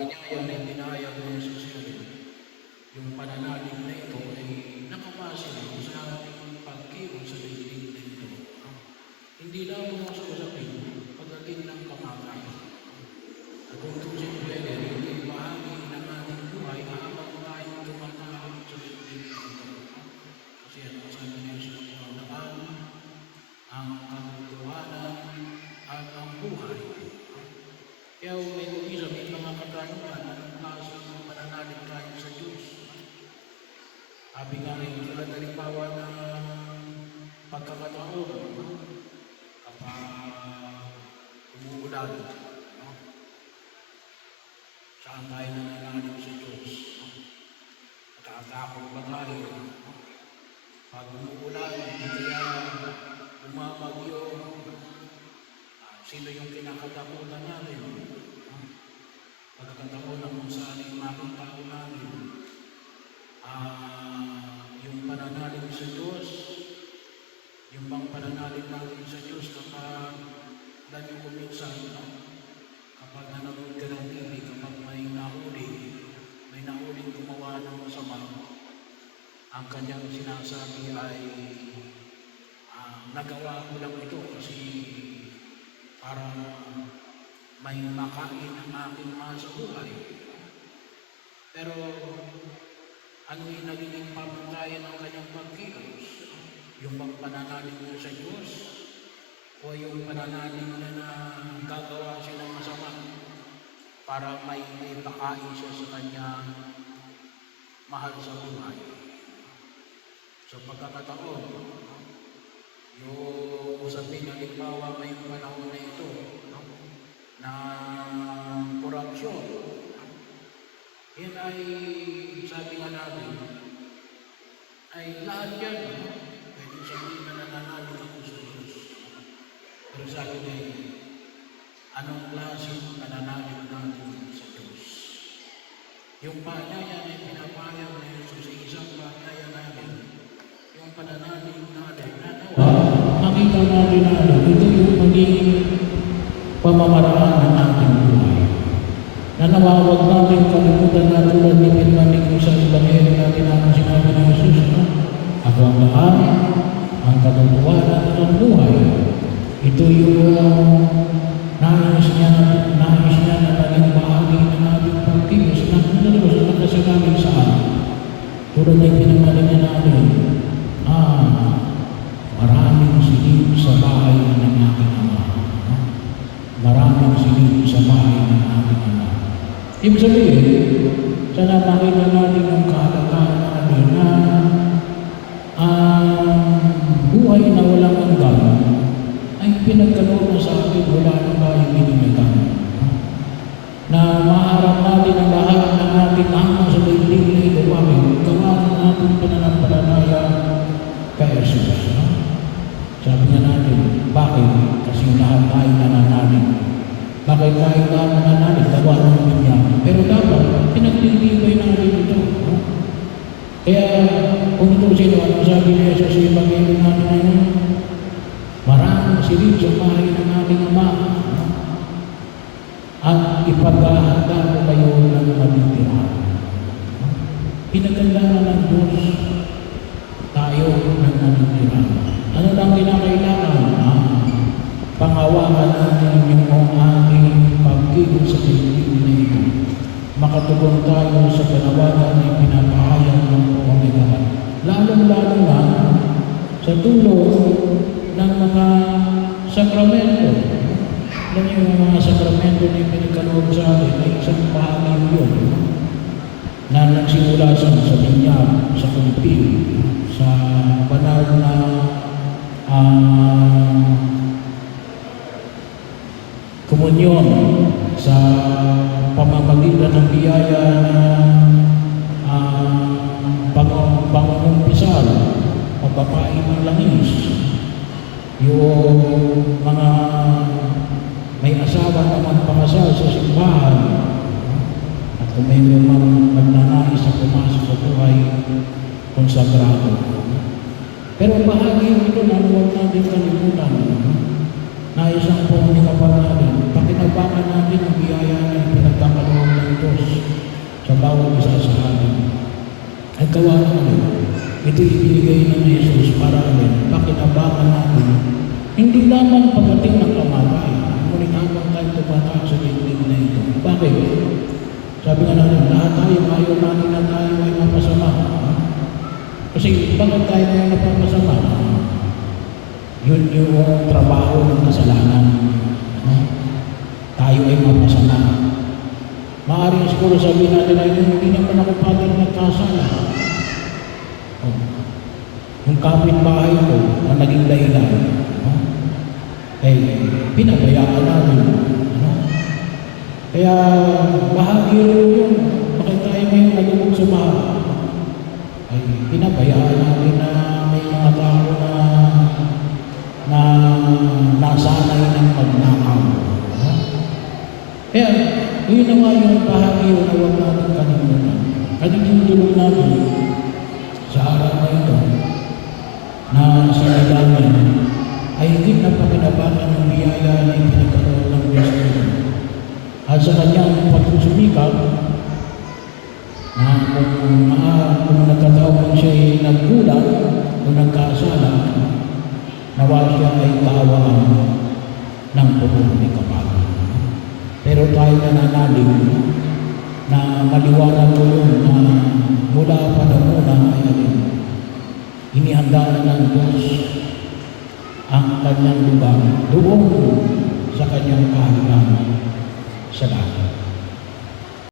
paanyaya na dinayag ni Jesus yung pananalig na ito ay nakabase lang sa ating pagkilos sa daigdig na ito. Hindi lamang sa usapin pagdating ng kamatayan. At kung tusin pwede, ito'y bahagi ng ating buhay habang tayong tumatawag sa daigdig na ito. Kasi ano sabi niya sa pagkakataon, ang katotohanan at ang buhay. Kaya may kumisa, may mga katanungan, anong klase ng pananalig tayo sa Diyos? Sabi nga ngayon, tulad na limbawa na pagkakataon, kapag umuulan, saan tayo nananalig sa Diyos? Nakatakot ba tayo? Pag umuulan, hindi kaya umamagyo, sino yung kinakatakutan natin? Pagkakataon na kung saan yung mga tao natin, yung pananalig sa Diyos, yung bang pananalig natin sa Diyos kapag dahil kuminsan, kapag nanonood ka ng TV, kapag may nahuling gumawa ng masama, ang kanyang sinasabi ay nagawa ko lang ito kasi para may makain ang aking mga sa buhay. Pero ano yung nagiging pamantayan ng kanyang pagkilos? Yung bang pananalig niya sa Diyos? O yung pananalig niya na gagawa siya ng masama para may pakain siya sa kanyang mahal sa buhay? So pagkakataon, yung usapin na limbawa ngayong panahon na ito, na korupsyon, yan ay, sabi nga natin, ay lahat yan, pwede sabihin na nananalig ako sa Diyos. Pero sabi nga yun, anong klaseng pananalig natin sa Diyos? Yung paanyaya na pinapayag na Jesus sa isang paanyaya natin, yung pananalig natin, makita natin na ito yung maging pamamaraan ng ating buhay. Na nawawag natin kalimutan na tulad ni pinamanig ko sa Ebanghelyo natin ang sinabi ng Jesus. Ako ang lahat, ang katotohanan at ang buhay. Ito yung nais niya na naging bahagi ng ating pagkilos na kung nakasagamit saan. Tulad ni pinamanig niya natin, maraming silid sa bahay ng aking Ama. Maraming silid sa bahay ng aking Ama. Ibig sabihin, sana makita natin ang kahalagaan natin na buhay na walang hanggan ay pinagkaloob sa atin, wala na tayong ininagan. Na maharap natin ang lahat ng ating ama sa daigdig na ito, gawa natin pananampalataya kay Jesus. Sabi nga natin, bakit? Kasi lahat tayo nananalig. Bakit tayo nananalig? Gawa namin niya. Pero dapat, pinaglilibay natin ito. Kaya, kung ito sino, ano sabi ni Jesus sa Ebanghelyo natin ngayon? Maraming silid sa bahay ng aking Ama. At ipaghahanda ko kayo ng matitirahan. Pinagandaan ng Diyos tayo ng matitirahan. Ano lang kinakailangan? Pangawakan natin yung ating pagkilos sa daigdig na ito. Makatugon tayo sa panawagan na pinapahayag ng Panginoon. Lalong-lalo na sa tulong ng mga sakramento. Alam niyo yung mga sakramento na pinagkaloob sa atin ay isang bahagi yun na nagsimula sa binyag, sa kumpil, sa banal na komunyon, sa pamamagitan ng biyaya na pangungumpisal, pagpapain ng langis, yung mga may asawa na magpakasal sa simbahan, at kung may mga magnanais na pumasok sa buhay konsagrado. Pero bahagi ito na huwag natin kalimutan na isang pumuli kapal natin, pakinabangan natin ang biyaya na pinagkakaloob ng Diyos bawat isa sa atin. At gawa naman, ito ibinigay ng Jesus para pakinabangan natin, hindi lamang pagdating ng kamatayan, ngunit habang tayo tumataas sa dibdib na ito. Bakit? Sabi nga natin, lahat tayo, ayaw natin na tayo ay mapasama. Kasi bakit tayo na napapasama? Yun yung trabaho ng kasalanan. Tayo ay mapasama. Maaaring siguro sabihin natin ay hindi naman ako paling nagkasala. Yung kapitbahay ko na naging dahilan, pinabayaan natin. Kaya bahagi rin yun. Bakit tayo ngayon nalubog sa bahay? Ay pinabayaan natin na may mga tao na nasanay ng magnakaw. Kaya yun naman yung bahagi na huwag natin kalimutan. Kanina tulong natin sa araw na ito na sa ilalim ay higit na pakinabangan ng biyaya na ipinagkaroon ng Diyos nito. At sa kanyang pagsusumikap na kung nagkataon siya ay nagkulang o nagkasala, nawa siya ay kaawaan ng buong may kapal. Pero tayo nananalig na maliwanag ko yun na mula pa na muna ay inihanda na ng Diyos ang kanyang lugar doon sa kanyang kaharian sa langit.